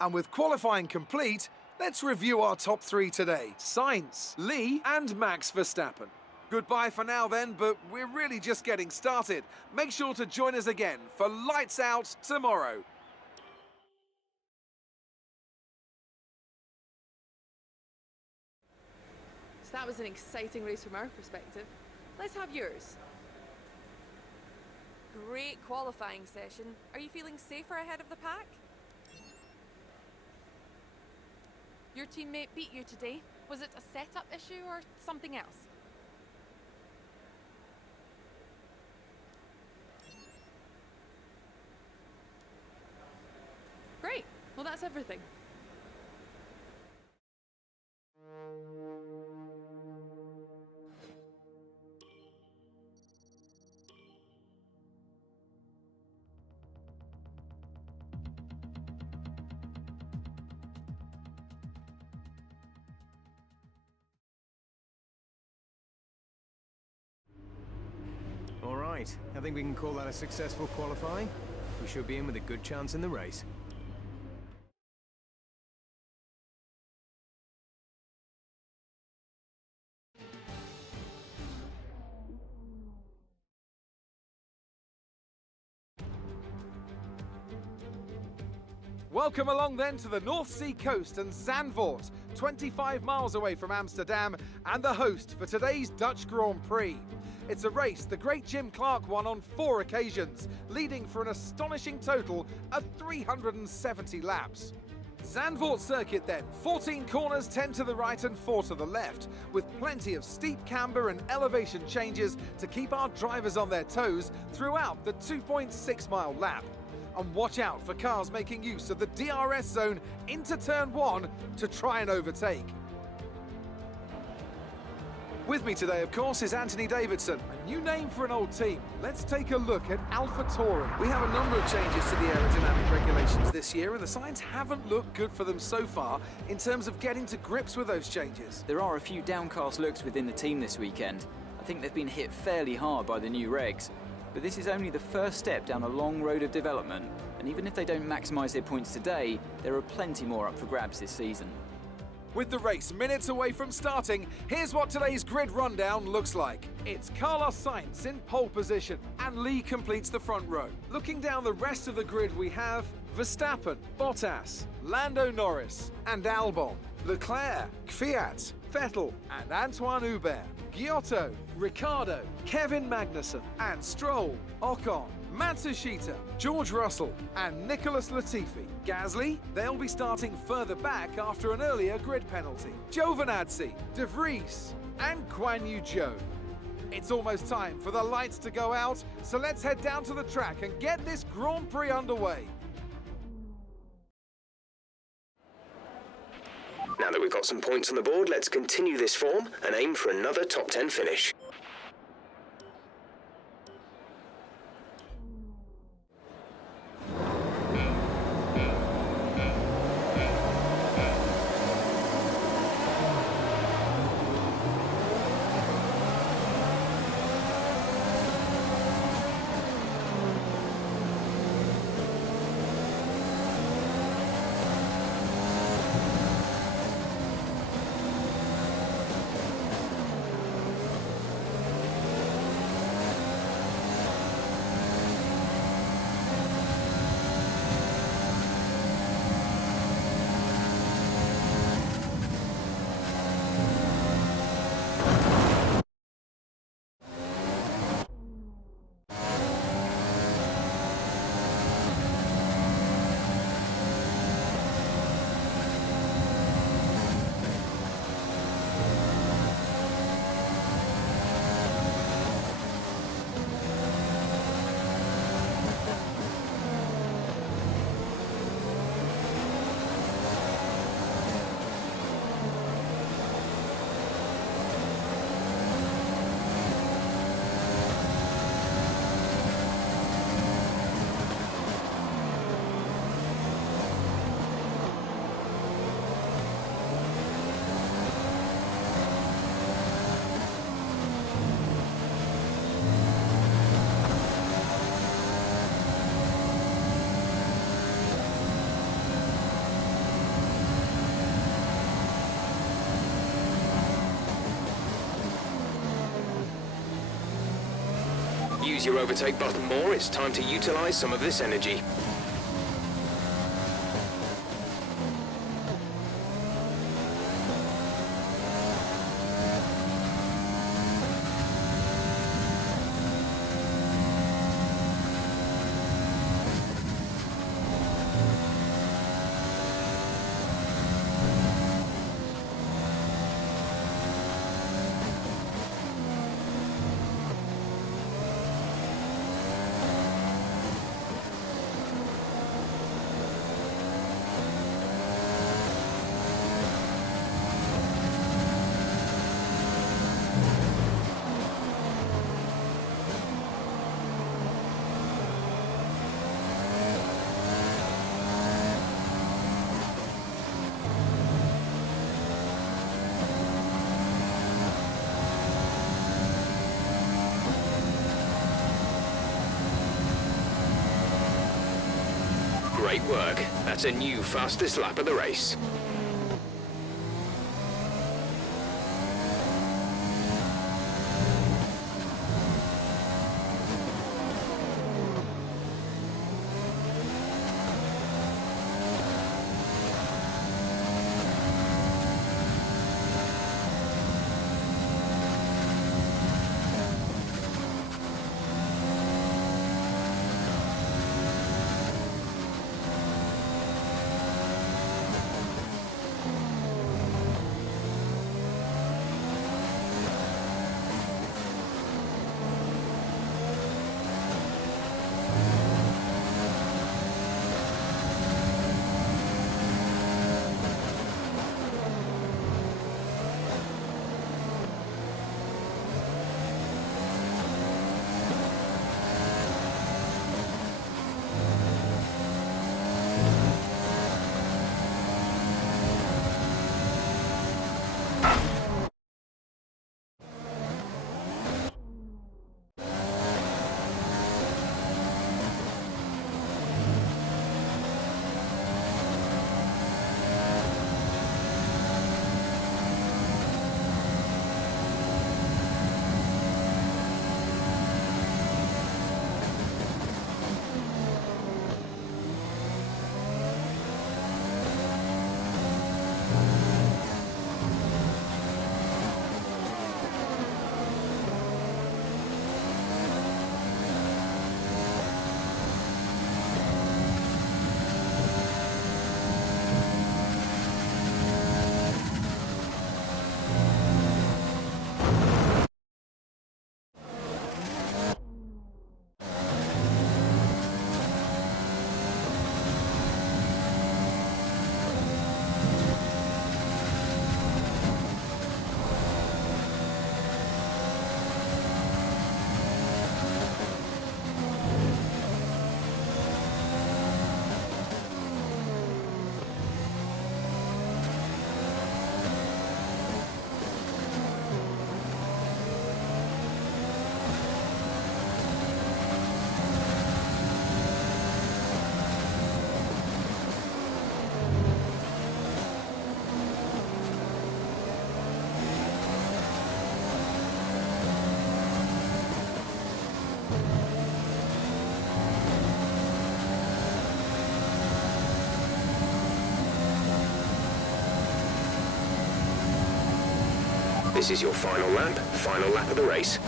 And with qualifying complete, let's review our top three today. Sainz, Lee and Max Verstappen. Goodbye for now then, but we're really just getting started. Make sure to join us again for Lights Out tomorrow. So that was an exciting race from our perspective. Let's have yours. Great qualifying session. Are you feeling safer ahead of the pack? Your teammate beat you today. Was it a setup issue or something else? Great. Well, that's everything. All right, I think we can call that a successful qualifying. We should be in with a good chance in the race. Welcome along then to the North Sea coast and Zandvoort, 25 miles away from Amsterdam, and the host for today's Dutch Grand Prix. It's a race the great Jim Clark won on 4 occasions, leading for an astonishing total of 370 laps. Zandvoort circuit then, 14 corners, 10 to the right and 4 to the left, with plenty of steep camber and elevation changes to keep our drivers on their toes throughout the 2.6 mile lap. And watch out for cars making use of the DRS zone into turn 1 to try and overtake. With me today, of course, is Anthony Davidson, a new name for an old team. Let's take a look at AlphaTauri. We have a number of changes to the aerodynamic regulations this year, and the signs haven't looked good for them so far in terms of getting to grips with those changes. There are a few downcast looks within the team this weekend. I think they've been hit fairly hard by the new regs. But this is only the first step down a long road of development, and even if they don't maximise their points today, there are plenty more up for grabs this season. With the race minutes away from starting, here's what today's grid rundown looks like. It's Carlos Sainz in pole position, and Lee completes the front row. Looking down the rest of the grid, we have Verstappen, Bottas, Lando Norris, and Albon, Leclerc, Kvyat, Vettel, and Antoine Hubert, Giotto, Ricciardo, Kevin Magnussen, and Stroll, Ocon, Matsushita, George Russell, and Nicholas Latifi. Gasly, they'll be starting further back after an earlier grid penalty. Giovinazzi, De Vries, and Guan Yu Zhou. It's almost time for the lights to go out, so let's head down to the track and get this Grand Prix underway. Now that we've got some points on the board, let's continue this form and aim for another top 10 finish. use your overtake button more, it's time to utilize some of this energy. Great work. That's a new fastest lap of the race. This is your final lap of the race.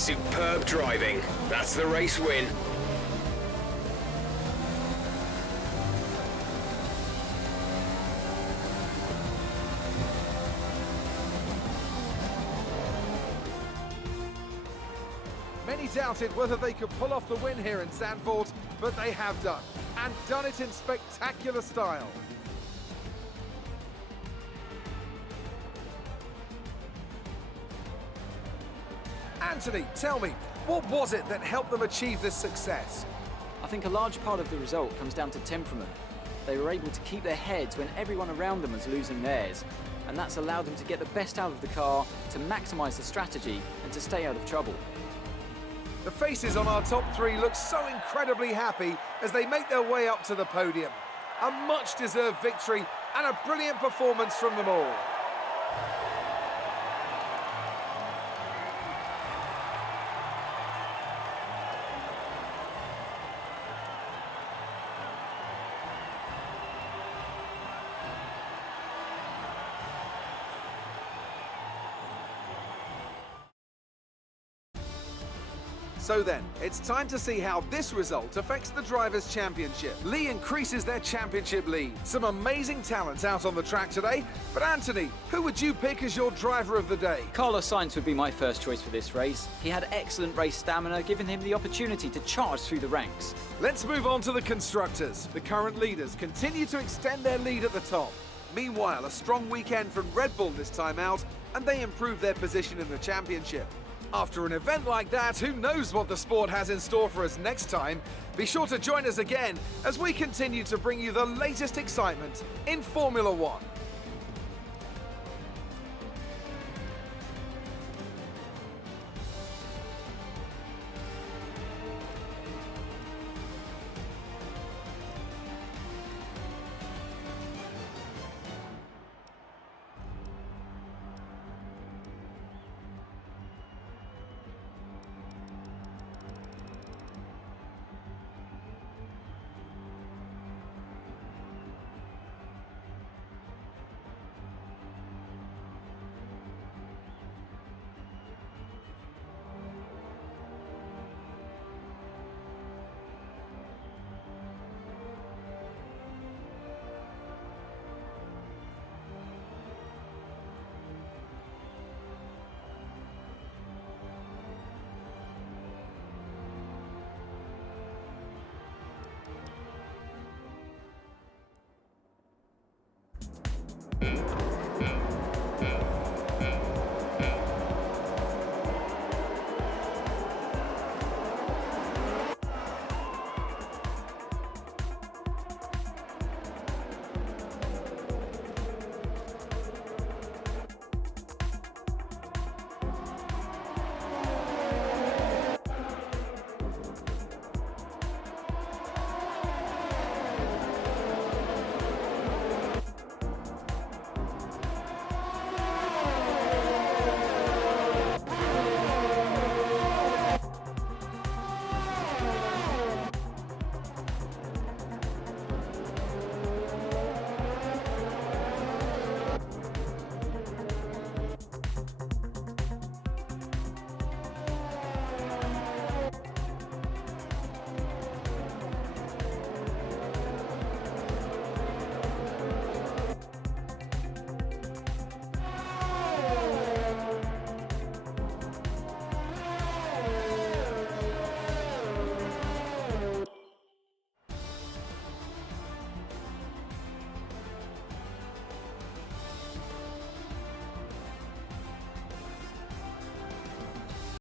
Superb driving. That's the race win. Many doubted whether they could pull off the win here in Zandvoort, but they have done, and done it in spectacular style. Anthony, tell me, what was it that helped them achieve this success? I think a large part of the result comes down to temperament. They were able to keep their heads when everyone around them was losing theirs, and that's allowed them to get the best out of the car, to maximise the strategy, and to stay out of trouble. The faces on our top three look so incredibly happy as they make their way up to the podium. A much-deserved victory and a brilliant performance from them all. So then, it's time to see how this result affects the Drivers' Championship. Lee increases their championship lead. Some amazing talents out on the track today, but Anthony, who would you pick as your driver of the day? Carlos Sainz would be my first choice for this race. He had excellent race stamina, giving him the opportunity to charge through the ranks. Let's move on to the constructors. The current leaders continue to extend their lead at the top. Meanwhile, a strong weekend from Red Bull this time out, and they improve their position in the championship. After an event like that, who knows what the sport has in store for us next time? Be sure to join us again as we continue to bring you the latest excitement in Formula One.